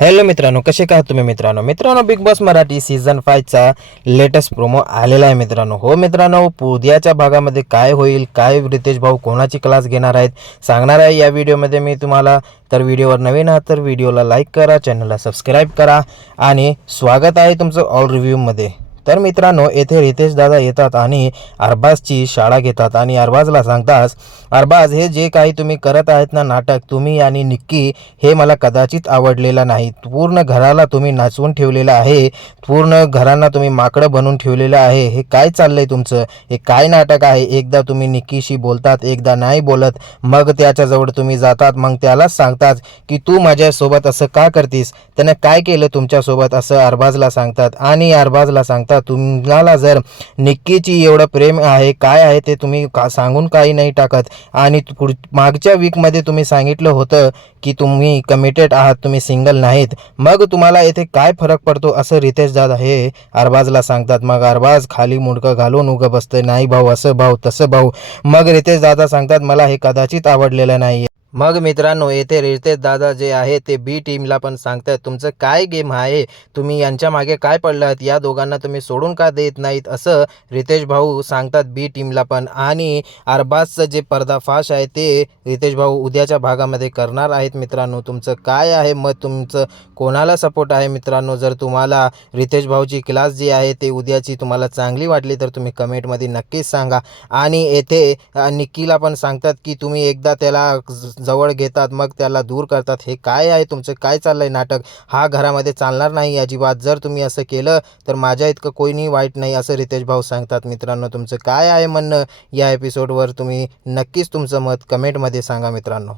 Hello मित्रांनो कसे काय तुम्ही मित्रांनो? मित्रांनो बिग बॉस मराठी सीझन फायचा लेटेस्ट प्रोमो आलेला आहे मित्रांनो. हो मित्रांनो उद्याच्या भागामध्ये काय होईल काय रितेश भाऊ कोणाची क्लास घेणार आहेत सांगणार आहे या व्हिडिओमध्ये मी तुम्हाला. तर व्हिडिओवर नवीन आहात तर व्हिडिओला लाईक करा चॅनलला सबस्क्राईब करा. आणि स्वागत आहे तुमचं ऑल रिव्ह्यूमध्ये तर मित्रांनो येथे रितेश दादा येतात आणि अरबाजची शाळा घेतात. आणि अरबाजला सांगतात अरबाज हे जे काही तुम्ही करत आहेत ना नाटक तुम्ही आणि निक्की हे मला कदाचित आवडलेलं नाही. पूर्ण घराला तुम्ही नाचवून ठेवलेलं आहे. पूर्ण घरांना तुम्ही माकडं बनवून ठेवलेलं आहे. हे काय चाललंय तुमचं? हे काय नाटक आहे? एकदा तुम्ही निक्कीशी बोलतात एकदा नाही बोलत. मग त्याच्याजवळ तुम्ही जातात. मग त्यालाच सांगतात की तू माझ्यासोबत असं का करतीस? त्यानं काय केलं तुमच्यासोबत? असं अरबाजला सांगतात. आणि अरबाजला सांगतात तुम्हाला जर निक्कीची एवढं प्रेम आहे काय आहे ते तुम्ही का सांगून काही नाही टाकत. आणि पुढ मागच्या वीकमध्ये तुम्ही सांगितलं होतं की तुम्ही कमिटेड आहात तुम्ही सिंगल नाहीत. मग तुम्हाला येथे काय फरक पडतो असं रितेश दादा हे अरबाजला सांगतात. मग अरबाज खाली मुडकं घालून उगं बसतं नाही भाऊ असं भाऊ तसं भाऊ. मग रितेश दादा सांगतात मला हे कदाचित आवडलेलं नाही मग मित्रांनो येथे रितेश दादा जे आहे ते बी टीमला पण सांगतात तुमचं काय गेम आहे? तुम्ही यांच्या मागे काय पडलात? या दोघांना तुम्ही सोडून का देत नाहीत? असं रितेश भाऊ सांगतात बी टीमला पण. आणि अरबाजचं जे पर्दाफाश आहे ते रितेश भाऊ उद्याच्या भागामध्ये करणार आहेत. मित्रांनो तुमचं काय आहे? मग तुमचं कोणाला सपोर्ट आहे? मित्रांनो जर तुम्हाला रितेश भाऊची क्लास जी आहे ते उद्याची तुम्हाला चांगली वाटली तर तुम्ही कमेंटमध्ये नक्कीच सांगा. आणि येथे निक्कीला पण सांगतात की तुम्ही एकदा त्याला जवळ घेतात मग त्याला दूर करतात. हे काय आहे तुमचं? काय चाललं आहे नाटक? हा घरामध्ये चालणार नाही अजिबात. जर तुम्ही असं केलं तर माझ्या इतकं कोणी वाईट नाही असं रितेश भाऊ सांगतात मित्रांनो. तुमचं काय आहे म्हणणं? या एपिसोडवर तुम्ही नक्कीच तुमचं मत कमेंटमध्ये सांगा मित्रांनो.